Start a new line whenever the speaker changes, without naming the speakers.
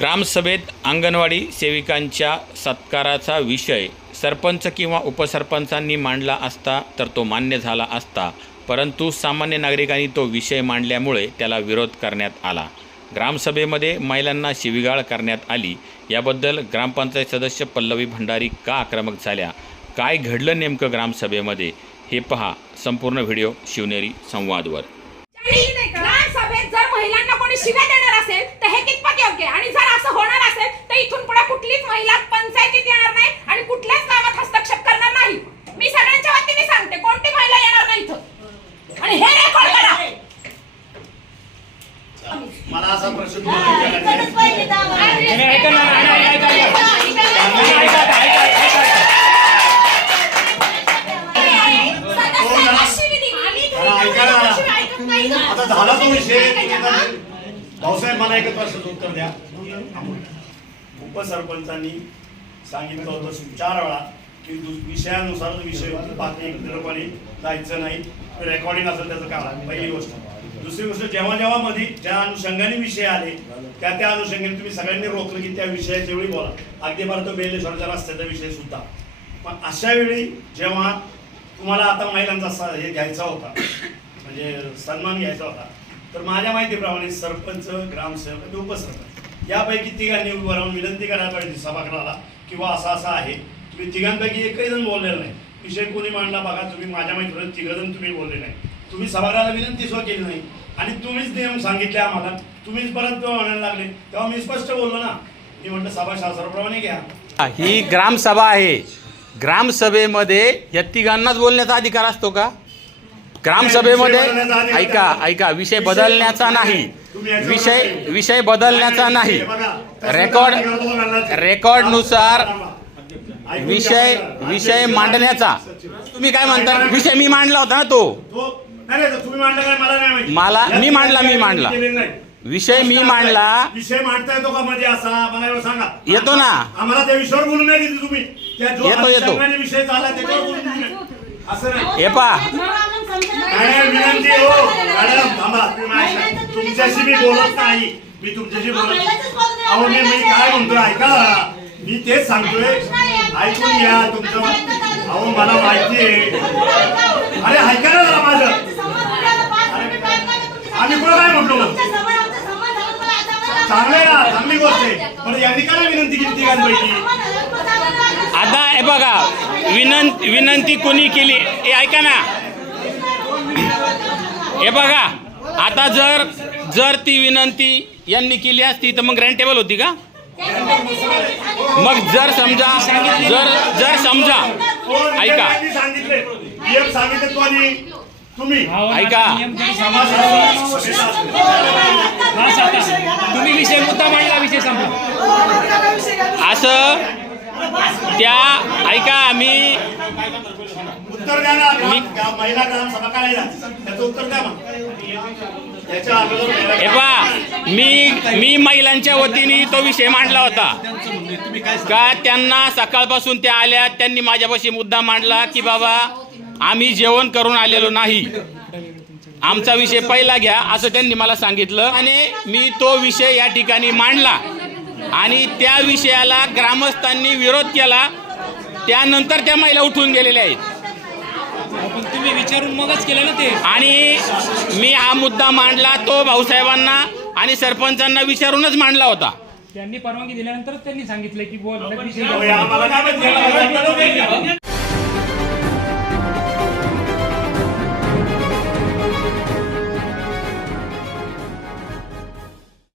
ग्रामसभेत अंगणवाडी सेविकांच्या सत्काराचा विषय सरपंच किंवा उपसरपंचांनी मांडला असता तर तो मान्य झाला असता परंतु सामान्य नागरिकांनी तो विषय मांडल्यामुळे त्याला विरोध करण्यात आला. ग्रामसभेमध्ये महिलांना शिविगाळ करण्यात आली. याबद्दल ग्रामपंचायत सदस्य पल्लवी भंडारी का आक्रमक झाल्या? काय घडलं नेमकं ग्रामसभेमध्ये? हे पहा संपूर्ण व्हिडिओ शिवनेरी संवादवर.
महिलांना कोणी शिव्या देणार असेल तर हे कितपत योग्य आहे? आणि जर असं होणार असेल तर इथून पुढे कुठलीच महिला पंचायतीत येणार नाही आणि कुठल्याच कामात हस्तक्षेप करणार नाही मी सगळ्यांच्या वतीने सांगते कोणती महिला येणार नाही इथं आणि हे रेकॉर्ड करा
मला असा प्रश्न झाला तो विषय
हा?
भाऊसाहेब मला एक प्रश्नाचं उत्तर द्या. उपसरपंचांनी सांगितलं होतं चार वेळा की विषयानुसार विषय होते बाकी जायचं नाही. रेकॉर्डिंग असेल त्याचं काम पहिली गोष्ट. दुसरी गोष्ट जेव्हा जेव्हा मध्ये ज्या अनुषंगाने विषय आले त्या त्या अनुषंगाने तुम्ही सगळ्यांनी रोखलं की त्या विषयाच्या वेळी बोला. अगदी भारत बेलेश्वरच्या रस्त्याचा विषय सुद्धा. पण अशा वेळी जेव्हा तुम्हाला आता महिलांचा हे घ्यायचा होता म्हणजे सन्मान घ्यायचा होता तर माझ्या माहितीप्रमाणे सरपंच ग्रामसेवक आणि उपसरपंच यापैकी तिघांनी उभं राहून विनंती करायला पाहिजे सभागृहाला किंवा असा असा आहे. तुम्ही तिघांपैकी एकही जण बोललेलं नाही. विषय कोणी मांडला बघा तुम्ही माझ्या माहितीप्रमाणे तिघजण तुम्ही बोलले नाही. तुम्ही सभागृहाला विनंती सुद्धा केली नाही. आणि तुम्हीच नियम सांगितले आम्हाला. तुम्हीच परत म्हणायला लागले. तेव्हा मी स्पष्ट बोललो ना. मी म्हटलं सभा शास्त्राप्रमाणे घ्या.
ही ग्रामसभा आहे. ग्रामसभेमध्ये या तिघांनाच बोलण्याचा अधिकार असतो का? ग्रामसभेमध्ये ऐका ऐका विषय बदलण्याचा नाही. विषय विषय बदलण्याचा नाही. रेकॉर्ड रेकॉर्डनुसार विषय विषय मांडण्याचा. तुम्ही काय म्हणता? विषय मी मांडला होता ना तो?
मला नाही माहिती.
मला- मी मांडला, मी मांडला. विषय मी मांडला.
विषय मांडता येतो का मध्ये असा? मला एवढं सांगा.
येतो ना.
आम्हाला त्या विषयावर बोलून नाही तुम्ही.
येतो, येतो.
विषय झाला त्याच्यावर बोलून दिली नाही. असं नाही.
हे पा
नाही, विनंती हो. मॅडम थांबा तुम्ही माझ्या- तुमच्याशी मी बोलत
नाही.
मी तुमच्याशी बोलत अहो मी मी काय
आहे.
म्हणतोय? ऐका. मी तेच सांगतोय. ऐकून घ्या तुमचं. अहो मला माहिती आहे. अरे ऐका ना जरा माझं. आम्ही कुठं काय म्हटलो? मग? चांगलं आहे ना चांगली गोष्ट आहे. पण यांनी का नाही विनंती केली तिघांपैकी?
आता हे बघा. विनंती विनंती कोणी केली? हे ऐका ना. हे बघा आता जर जर ती विनंती यांनी केली असती तर मग ग्रँटेबल होती का? मग जर समजा जर जर समजा ऐका.
तुम्ही
ऐका.
तुम्ही विषय मुद्दा मांडला विषय संपला?
असं त्या ऐका मी
उत्तर द्या ना ग्राम- महिला ग्राम सभा काढायला त्याचं उत्तर द्या मग. याच्या अगोदर महिला-
हे पहा मी मी महिलांच्या वतीने तो विषय मांडला होता. का त्यांना सकाळपासून त्या आल्या त्यांनी माझ्यापाशी मुद्दा मांडला की बाबा आम्ही जेवण करून आलेलो नाही. आमचा विषय पहिला घ्या असं त्यांनी मला सांगितलं. आणि मी तो विषय या ठिकाणी मांडला. आणि त्या विषयाला ग्रामस्थांनी विरोध केला त्यानंतर त्या महिला उठून गेलेल्या आहेत.
तुम्ही विचारून मगच केलं ना ते.
आणि मी हा मुद्दा मांडला तो भाऊसाहेबांना आणि सरपंचांना विचारूनच मांडला होता.
त्यांनी परवानगी दिल्यानंतरच त्यांनी सांगितलं की बोल